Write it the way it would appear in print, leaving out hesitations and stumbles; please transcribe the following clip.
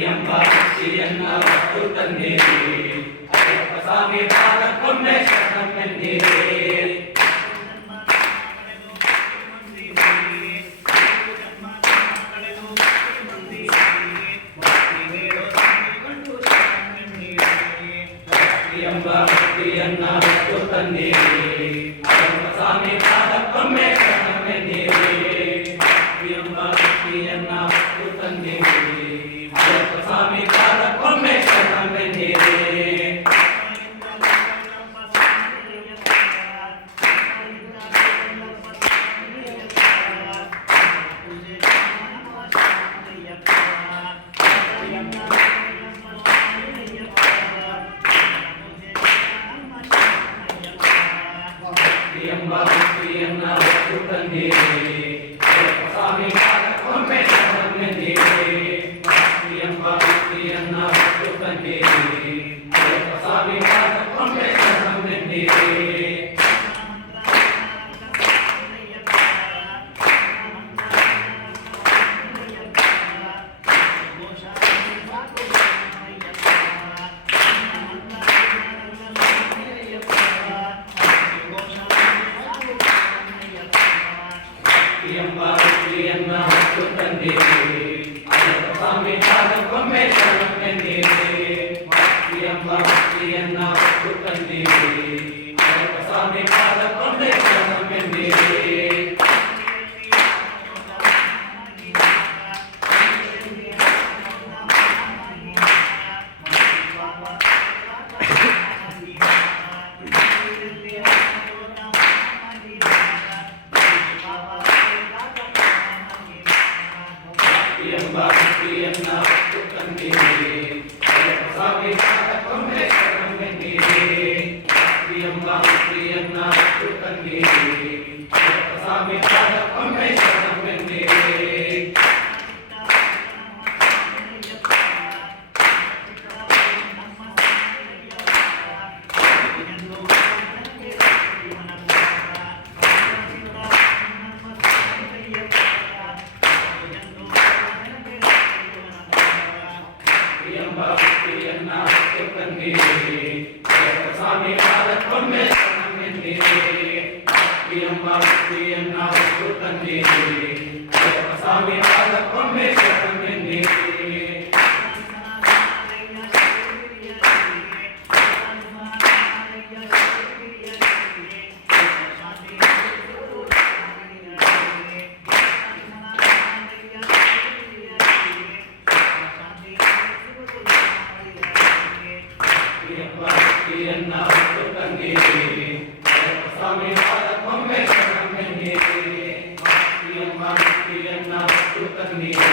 ಎಂಬ ಭಕ್ತಿಯನ್ನ ಹೊತ್ತು ತಂದಿರಿ ಅಯ್ಯಪ್ಪ ಸ್ವಾಮಿ ಪಾದಕ್ಕೊಮ್ಮೆ ಶರಣೆನ್ನಿರಿ ಎಂಬ ಭಕ್ತಿಯನ್ನ ಹೊತ್ತು ತಂದಿರಿ ಅಯ್ಯಪ್ಪ ಸ್ವಾಮಿ ಪಾದಕ್ಕೊಮ್ಮೆ ಶರಣೆನ್ನಿರಿ ಎಂಬ ಭಕ್ತಿಯನ್ನ ಹೊತ್ತು ತಂದಿರಿ ಅಯ್ಯಪ್ಪ ಸ್ವಾಮಿ ಪಾದಕ್ಕೊಮ್ಮೆ ಶರಣೆನ್ನಿರಿ ಎಂಬ ಭಕ್ತಿಯನ್ನ ಹೊತ್ತು ತಂದಿರಿ ಅಯ್ಯಪ್ಪ ಸ್ವಾಮಿ ಪಾದಕ್ಕೊಮ್ಮೆ ಶರಣೆನ್ನಿರಿ ಎಂಬ ಭಕ್ತಿಯನ್ನ ಹೊತ್ತು ತಂದಿರಿ ಅಯ್ಯಪ್ಪ ಸ್ವಾಮಿ ಪಾದಕ್ಕೊಮ್ಮೆ ಶರಣೆನ್ನಿರಿ ಎಂಬ ಭಕ್ತಿಯನ್ನ ಹೊತ್ತು ತಂದಿರಿ ಅಯ್ಯಪ್ಪ ಸ್ವಾಮಿ ಪಾದಕ್ಕೊಮ್ಮೆ ಶರಣೆನ್ನಿರಿ ಎಂಬ ಭಕ್ತಿಯನ್ನ ಹೊತ್ತು ತಂದಿರಿ ಅಯ್ಯಪ್ಪ ಸ್ವಾಮಿ ಪಾದಕ್ಕೊಮ್ಮೆ ಶರಣೆನ್ನಿರಿ ಎಂಬ ಭಕ್ತಿಯನ್ನ ಹೊತ್ತು ತಂದಿರಿ ಅಯ್ಯಪ್ಪ ಸ್ವಾಮಿ ಪಾದಕ್ಕೊಮ್ಮೆ ಶರಣೆನ್ನಿರಿ ಎಂಬ ಭಕ್ತಿಯನ್ನ ಹೊತ್ತು ತಂದಿರಿ ಅಯ್ಯಪ್ಪ ಸ್ವಾಮಿ ಪಾದಕ್ಕೊಮ್ಮೆ ಶರಣೆನ್ನಿರಿ ಎಂಬ ಭಕ್ತಿಯನ್ನ ಹೊತ್ತು ತಂದಿರಿ ಅಯ್ಯಪ್ಪ ಸ್ವಾಮಿ ಪಾದಕ್ಕೊಮ್ಮೆ ಶರಣೆನ್ನಿರಿ ಎಂಬ ಭಕ್ತಿಯನ್ನ ಹೊತ್ತು ತಂದಿರಿ ಅಯ್ಯಪ್ಪ ಸ್ವಾಮಿ ಪಾದಕ್ಕೊಮ್ಮೆ ಶರಣೆನ್ನಿರಿ ಎಂಬ ಭಕ್ತಿಯನ್ನ ಹೊತ್ತು ತಂದಿರಿ ಅಯ್ಯಪ್ಪ ಸ್ವಾಮಿ ಪಾದಕ್ಕೊಮ್ಮೆ ಶರಣೆನ್ನಿರಿ ಎಂಬ ಭಕ್ತಿಯನ್ನ ಹೊತ್ತು ತಂದಿರಿ